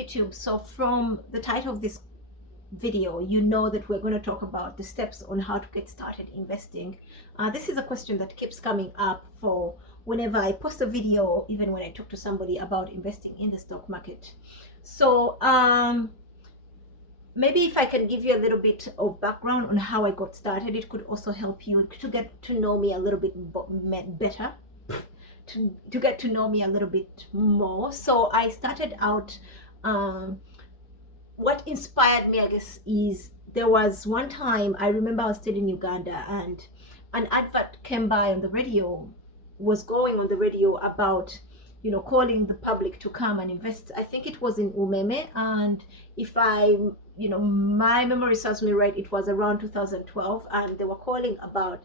YouTube, so from the title of this video, you know that we're going to talk about the steps on how to get started investing. This is a question that keeps coming up for whenever I post a video, even when I talk to somebody about investing in the stock market. So maybe if I can give you a little bit of background on how I got started, it could also help you to get to know me a little bit better, to get to know me a little bit more. So I started out, what inspired me, I guess, is there was one time I remember I was still in Uganda, and an advert came by on the radio, was going on the radio about, you know, calling the public to come and invest. I think it was in Umeme, and if my memory serves me right, it was around 2012, and they were calling about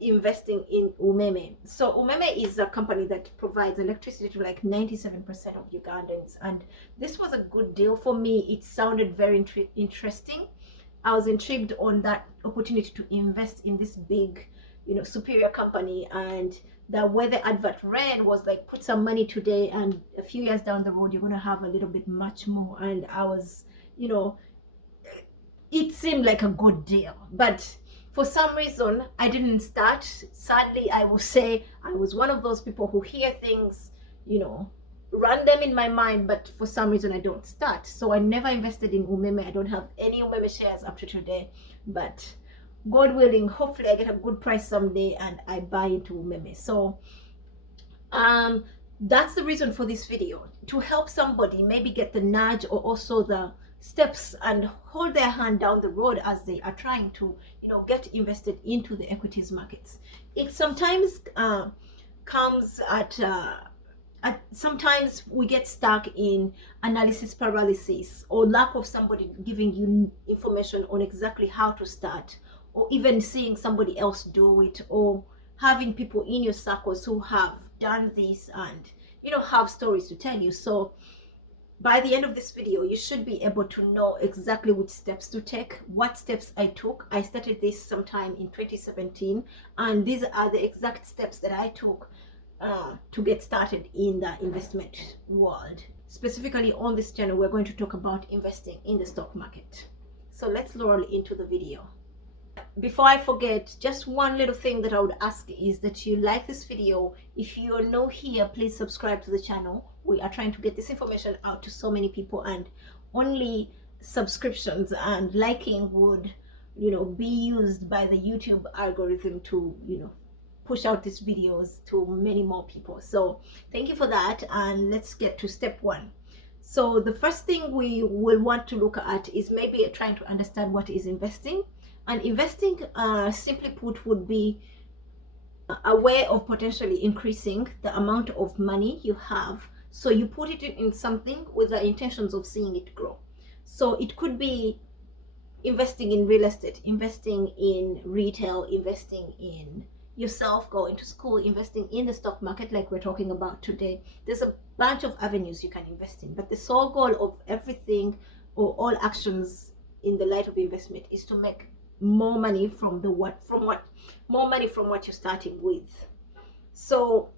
investing in Umeme. So Umeme is a company that provides electricity to like 97% of Ugandans, and this was a good deal for me. It sounded very interesting. I was intrigued on that opportunity to invest in this big, superior company, and the way the advert ran was like, put some money today and a few years down the road you're going to have a little bit much more. And I was, it seemed like a good deal, but for some reason I didn't start. Sadly, I will say I was one of those people who hear things, run them in my mind, but for some reason I don't start. So I never invested in Umeme. I don't have any Umeme shares up to today, but God willing, hopefully I get a good price someday and I buy into Umeme. So that's the reason for this video, to help somebody maybe get the nudge or also the steps and hold their hand down the road as they are trying to get invested into the equities markets. It sometimes comes at sometimes we get stuck in analysis paralysis, or lack of somebody giving you information on exactly how to start, or even seeing somebody else do it, or having people in your circles who have done this and have stories to tell you. So by the end of this video, you should be able to know exactly which steps to take, what steps I took. I started this sometime in 2017, and these are the exact steps that I took to get started in the investment world. Specifically on this channel, we're going to talk about investing in the stock market. So let's roll into the video. Before I forget, just one little thing that I would ask is that you like this video. If you are new here, please subscribe to the channel. We are trying to get this information out to so many people, and only subscriptions and liking would be used by the YouTube algorithm to push out these videos to many more people. So thank you for that, and let's get to step one. So the first thing we will want to look at is maybe trying to understand what is investing. And investing, simply put, would be a way of potentially increasing the amount of money you have. So you put it in something with the intentions of seeing it grow. So it could be investing in real estate, investing in retail, investing in yourself, going to school, investing in the stock market like we're talking about today. There's a bunch of avenues you can invest in, but the sole goal of everything, or all actions in the light of investment, is to make more money from what you're starting with. So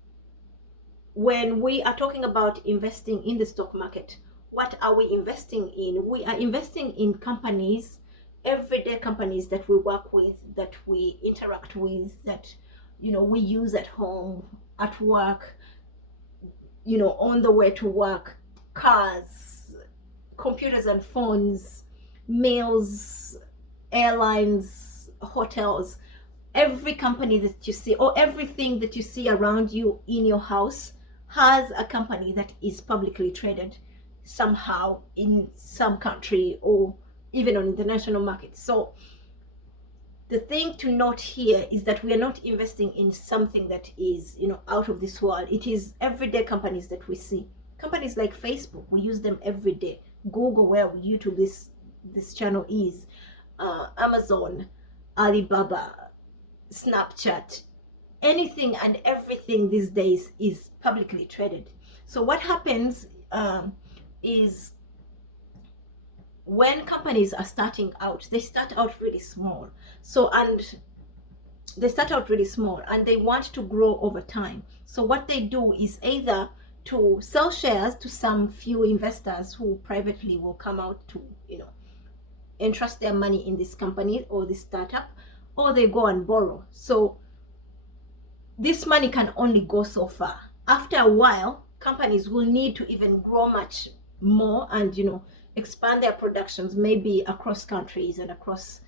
when we are talking about investing in the stock market, what are we investing in? We are investing in companies, everyday companies that we work with, that we interact with, that we use at home, at work, on the way to work, cars, computers and phones, meals, airlines, hotels. Every company that you see, or everything that you see around you in your house, has a company that is publicly traded somehow in some country, or even on international markets. So the thing to note here is that we are not investing in something that is out of this world. It is everyday companies that we see. Companies like Facebook, we use them every day. Google, where YouTube this channel is, Amazon, Alibaba, Snapchat, anything and everything these days is publicly traded. So what happens is, when companies are starting out, they start out really small. They start out really small and they want to grow over time. So what they do is either to sell shares to some few investors who privately will come out to, entrust their money in this company or this startup, or they go and borrow. So this money can only go so far. After a while, companies will need to even grow much more and, expand their productions, maybe across countries and across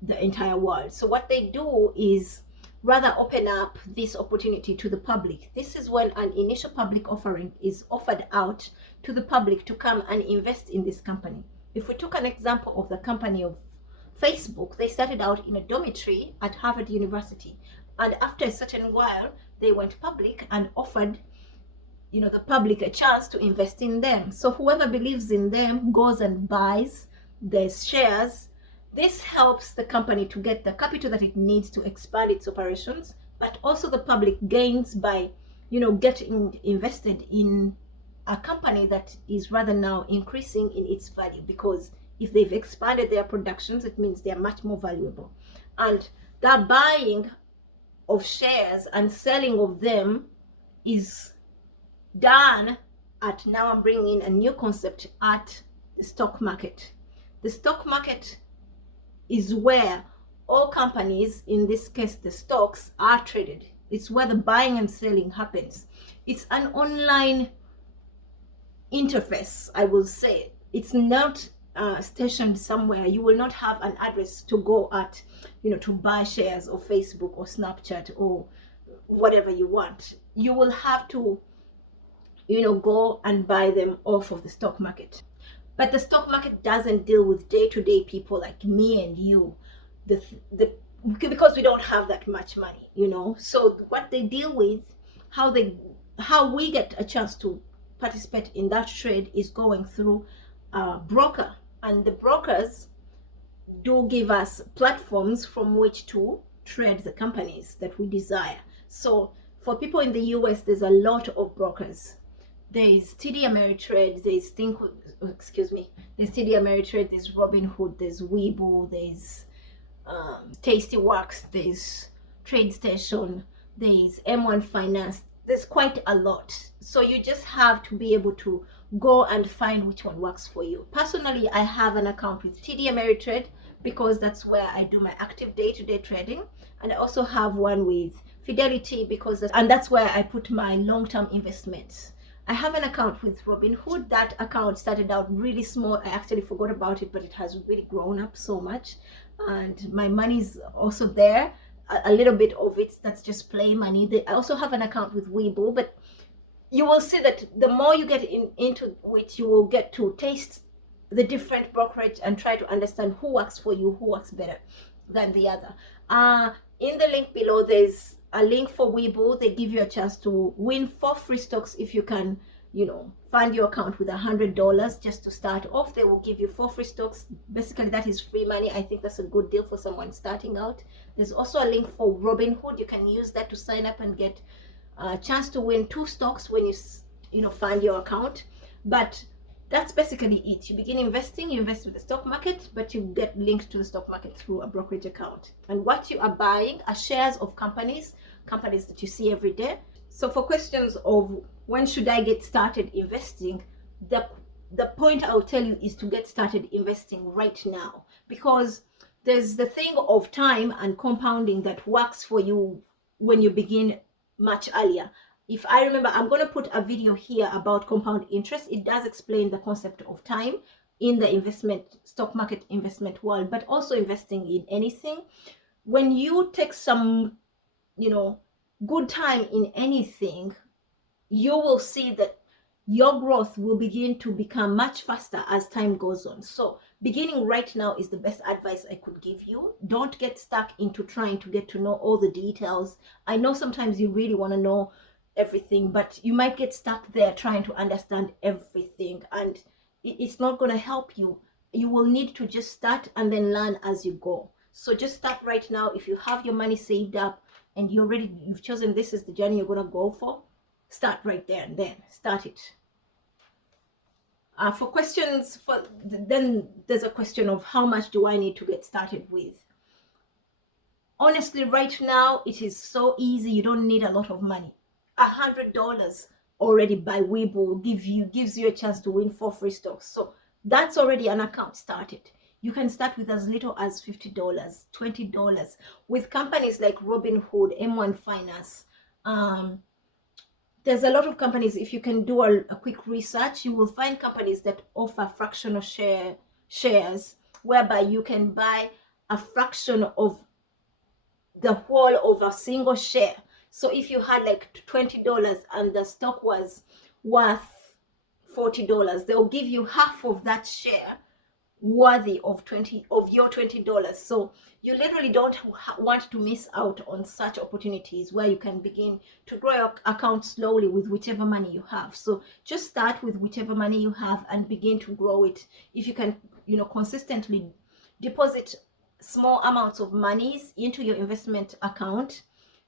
the entire world. So what they do is rather open up this opportunity to the public. This is when an initial public offering is offered out to the public to come and invest in this company. If we took an example of the company of Facebook, they started out in a dormitory at Harvard University, and after a certain while they went public and offered the public a chance to invest in them. So whoever believes in them goes and buys their shares. This helps the company to get the capital that it needs to expand its operations, but also the public gains by getting invested in a company that is rather now increasing in its value, because if they've expanded their productions, it means they're much more valuable. And that buying of shares and selling of them is done at, now I'm bringing in a new concept, at the stock market. The stock market is where all companies, in this case the stocks, are traded. It's where the buying and selling happens. It's an online interface, I will say. It's not stationed somewhere. You will not have an address to go at, to buy shares of Facebook or Snapchat or whatever you want. You will have to go and buy them off of the stock market. But the stock market doesn't deal with day-to-day people like me and you, because we don't have that much money, So what they deal with, how we get a chance to participate in that trade, is going through a broker, and the brokers do give us platforms from which to trade the companies that we desire. So for people in the US, there's a lot of brokers. There's TD Ameritrade, there's TD Ameritrade, there's Robinhood, there's Webull, there's Tastyworks, there's TradeStation, there's M1 Finance. There's quite a lot. So you just have to be able to go and find which one works for you. Personally, I have an account with TD Ameritrade because that's where I do my active day-to-day trading, and I also have one with Fidelity and that's where I put my long-term investments. I have an account with Robinhood. That account started out really small. I actually forgot about it, but it has really grown up so much, and my money's also there. A little bit of it, that's just play money. I also have an account with Webull, but you will see that the more you get into it, you will get to taste the different brokerage and try to understand who works for you, who works better than the other. In the link below, there's a link for Webull. They give you a chance to win 4 free stocks if you can, fund your account with $100 just to start off. They will give you 4 free stocks. Basically, that is free money. I think that's a good deal for someone starting out. There's also a link for Robinhood. You can use that to sign up and get a chance to win 2 stocks when you fund your account. But that's basically it. You begin investing, you invest with the stock market, but you get linked to the stock market through a brokerage account. And what you are buying are shares of companies that you see every day. So for questions of when should I get started investing, the point I'll tell you is to get started investing right now, because there's the thing of time and compounding that works for you when you begin much earlier. If I remember, I'm going to put a video here about compound interest. It does explain the concept of time in the stock market investment world, but also investing in anything. When you take some, good time in anything, you will see that your growth will begin to become much faster as time goes on. So beginning right now is the best advice I could give you. Don't get stuck into trying to get to know all the details. I know sometimes you really want to know everything, but you might get stuck there trying to understand everything, and it's not going to help you. You will need to just start and then learn as you go. So just start right now. If you have your money saved up and you've chosen this is the journey you're going to go for, start right there and then start it. For questions, then there's a question of how much do I need to get started with. Honestly, right now it is so easy. You don't need a lot of money. $100 already by Weibo gives you a chance to win 4 free stocks. So that's already an account started. You can start with as little as $50, $20 with companies like Robinhood, M1 Finance. There's a lot of companies. If you can do a quick research, you will find companies that offer fractional shares, whereby you can buy a fraction of the whole of a single share. So if you had like $20 and the stock was worth $40, they'll give you half of that share worthy of your $20. So you literally don't want to miss out on such opportunities where you can begin to grow your account slowly with whichever money you have. So just start with whichever money you have and begin to grow it. If you can, consistently deposit small amounts of monies into your investment account,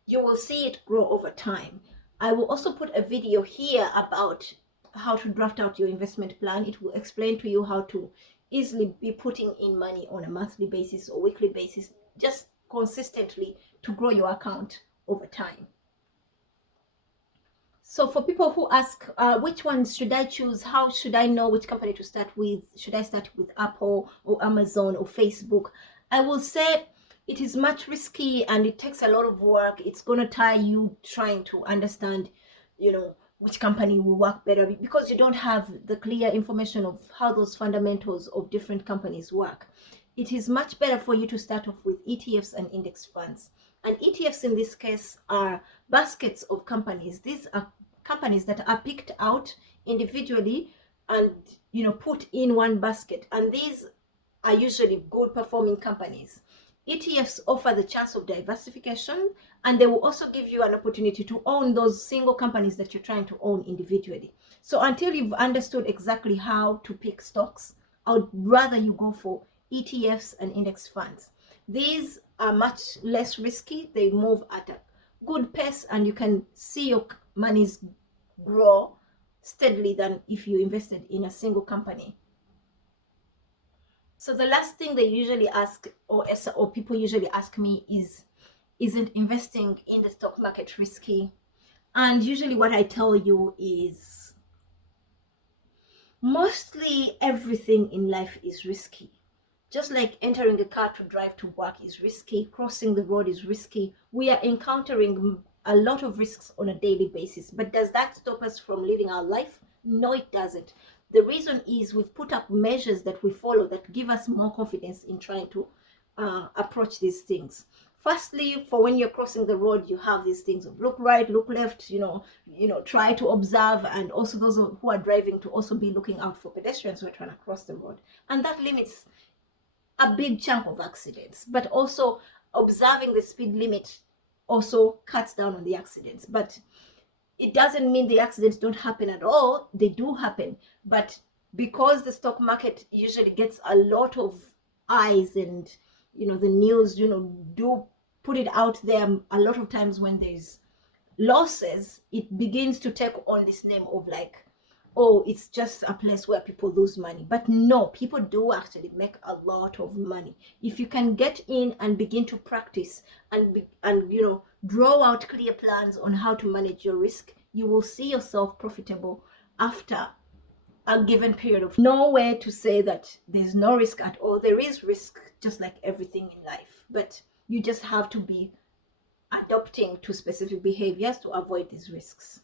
you will see it grow over time. I will also put a video here about how to draft out your investment plan. It will explain to you how to easily be putting in money on a monthly basis or weekly basis, just consistently, to grow your account over time. So for people who ask, which ones should I choose? How should I know which company to start with? Should I start with Apple or Amazon or Facebook? I will say it is much risky and it takes a lot of work. It's going to tire you trying to understand, which company will work better, because you don't have the clear information of how those fundamentals of different companies work. It is much better for you to start off with ETFs and index funds. And ETFs in this case are baskets of companies. These are companies that are picked out individually and put in one basket. And these are usually good performing companies. ETFs offer the chance of diversification, and they will also give you an opportunity to own those single companies that you're trying to own individually. So until you've understood exactly how to pick stocks, I would rather you go for ETFs and index funds. These are much less risky. They move at a good pace, and you can see your monies grow steadily than if you invested in a single company. So the last thing they usually ask, or people usually ask me, is, isn't investing in the stock market risky? And usually what I tell you is, mostly everything in life is risky. Just like entering a car to drive to work is risky, crossing the road is risky. We are encountering a lot of risks on a daily basis. But does that stop us from living our life? No, it doesn't. The reason is we've put up measures that we follow that give us more confidence in trying to approach these things. Firstly, for when you're crossing the road, you have these things of look right, look left, try to observe, and also those who are driving to also be looking out for pedestrians who are trying to cross the road. And that limits a big chunk of accidents. But also observing the speed limit also cuts down on the accidents. But it doesn't mean the accidents don't happen at all. They do happen. But because the stock market usually gets a lot of eyes, and the news do put it out there a lot of times, when there's losses, it begins to take on this name of like, oh, it's just a place where people lose money. But no, people do actually make a lot of money. If you can get in and begin to practice and draw out clear plans on how to manage your risk, you will see yourself profitable after a given period of nowhere to say that there's no risk at all. There is risk, just like everything in life, but you just have to be adopting to specific behaviors to avoid these risks.